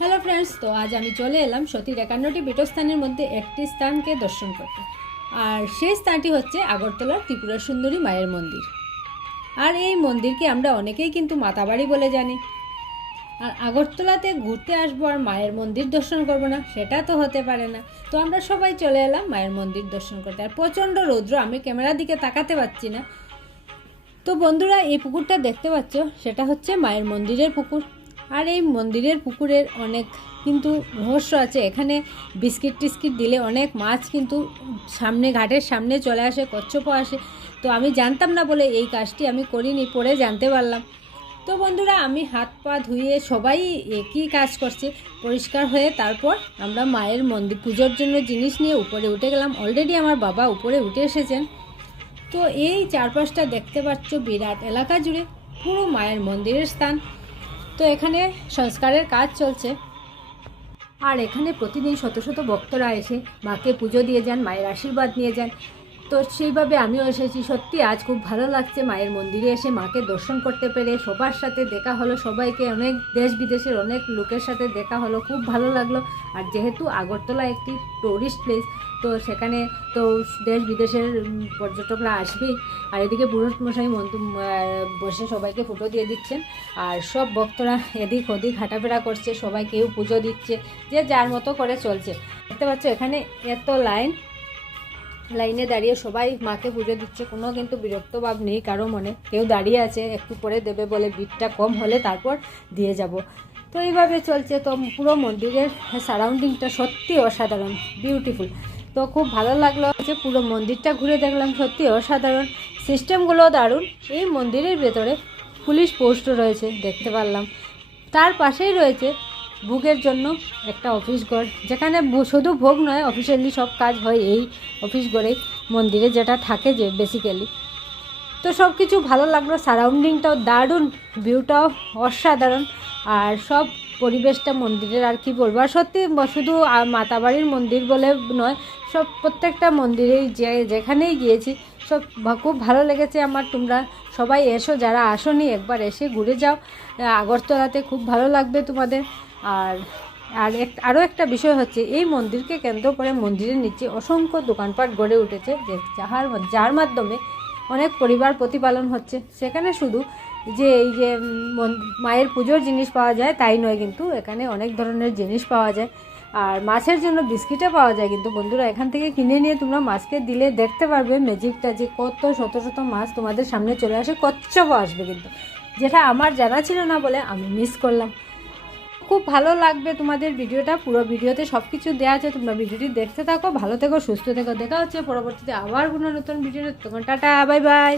Hello friends, তো আজ আমি চলে এলাম সতীর 51টি পীঠস্থানের মধ্যে একটি স্থানকে দর্শন করতে। আর সেই স্থানটি হচ্ছে আগরতলার ত্রিপুরা সুন্দরী মায়ের মন্দির। আর এই মন্দিরকে আমরা অনেকেই কিন্তু মাতাবাড়ি বলে জানি। আর আগরতলাতে ঘুরতে আসবো আর মায়ের মন্দির দর্শন করব না, সেটা তো হতে পারে না। তো আমরা সবাই চলে এলাম মায়ের মন্দির দর্শন করতে। আর প্রচণ্ড রৌদ্র, আমি ক্যামেরার দিকে তাকাতে পারছি না। তো বন্ধুরা, এই পুকুরটা দেখতে পাচ্ছ, সেটা হচ্ছে মায়ের মন্দিরের পুকুর। আর এই মন্দিরের পুকুরের অনেক কিন্তু রহস্য আছে। এখানে বিস্কিট টিস্কিট দিলে অনেক মাছ কিন্তু সামনে, ঘাটের সামনে চলে আসে, কচ্ছপও আসে। তো আমি জানতাম না বলে এই কাজটি আমি করিনি, পরে জানতে পারলাম। তো বন্ধুরা, আমি হাত পা ধুয়ে সবাই একই কাজ করছে, পরিষ্কার হয়ে তারপর আমরা মায়ের মন্দির পুজোর জন্য জিনিস নিয়ে উপরে উঠে গেলাম। অলরেডি আমার বাবা উপরে উঠে এসেছেন। তো এই চারপাশটা দেখতে পাচ্ছ, বিরাট এলাকা জুড়ে পুরো মায়ের মন্দিরের স্থান। তো এখানে সংস্কারের কাজ চলছে। আর এখানে প্রতিদিন শত শত ভক্তরা এসে মাকে পুজো দিয়ে যান, মায়ের আশীর্বাদ নিয়ে যান। তো সেইভাবে আমিও এসেছি। সত্যি আজ খুব ভালো লাগছে মায়ের মন্দিরে এসে মাকে দর্শন করতে পেরে। সবার সাথে দেখা হলো, সবাইকে, অনেক দেশ বিদেশের অনেক লোকের সাথে দেখা হলো, খুব ভালো লাগলো। আর যেহেতু আগরতলা একটি টুরিস্ট প্লেস, তো সেখানে তো দেশ বিদেশের পর্যটকরা আসবেই। আর এদিকে পুরুষ মশাই বসে সবাইকে ফটো দিয়ে দিচ্ছেন। আর সব ভক্তরা এদিক ওদিক হাঁটাফেরা করছে, সবাই কেউ পুজো দিচ্ছে, যে যার মতো করে চলছে। দেখতে পাচ্ছ এখানে এত লাইনে দাঁড়িয়ে সবাই মাকে পুজো দিচ্ছে। কোনো কিন্তু বিরক্ত ভাব নেই কারো মনে। কেউ দাঁড়িয়ে আছে, একটু পরে দেবে বলে, ভিড়টা কম হলে তারপর দিয়ে যাব। তো এইভাবে চলছে। তো পুরো মন্দিরের সারাউন্ডিংটা সত্যি অসাধারণ, বিউটিফুল। তো খুব ভালো লাগলো যে পুরো মন্দিরটা ঘুরে দেখলাম, সত্যি অসাধারণ। সিস্টেমগুলো দারুণ। এই মন্দিরের ভেতরে পুলিশ পোস্টও রয়েছে, দেখতে পারলাম। তার পাশেই রয়েছে ভোগের জন্য একটা অফিস ঘর, যেখানে শুধু ভোগ নয়, অফিসিয়ালি সব কাজ হয় এই অফিস ঘরেই, মন্দিরে যেটা থাকে যে বেসিক্যালি। তো সব কিছু ভালো লাগলো। সারাউন্ডিংটাও দারুণ, ভিউটাও অসাধারণ। আর সব পরিবেশটা মন্দিরের আর কি বলবো। আর সত্যি শুধু মাতাবাড়ির মন্দির বলে নয়, সব প্রত্যেকটা মন্দিরেই যেখানেই গিয়েছি সব খুব ভালো লেগেছে আমার। তোমরা সবাই এসো, যারা আসোনি একবার এসে ঘুরে যাও আগরতলাতে, খুব ভালো লাগবে তোমাদের। আর আরও একটা বিষয় হচ্ছে, এই মন্দিরকে কেন্দ্র করে মন্দিরের নিচে অসংখ্য দোকানপাট গড়ে উঠেছে, যার মাধ্যমে অনেক পরিবার প্রতিপালন হচ্ছে। সেখানে শুধু যে এই যে মায়ের পুজোর জিনিস পাওয়া যায় তাই নয়, কিন্তু এখানে অনেক ধরনের জিনিস পাওয়া যায়। আর মাছের জন্য বিস্কিটও পাওয়া যায়। কিন্তু বন্ধুরা, এখান থেকে কিনে নিয়ে তোমরা মাছকে দিলে দেখতে পারবে ম্যাজিকটা, যে কত শত শত মাছ তোমাদের সামনে চলে আসে, কচ্ছপও আসবে কিন্তু, যেটা আমার জানা ছিল না বলে আমি মিস করলাম। খুব ভালো লাগবে তোমাদের ভিডিওটা। পুরো ভিডিওতে সব কিছু দেওয়া আছে, তোমরা ভিডিওটি দেখতে থাকো। ভালো থেকো, সুস্থ থেকো। দেখা হচ্ছে পরবর্তীতে আবার কোনো নতুন ভিডিও। তখন টাটা, বাই বাই।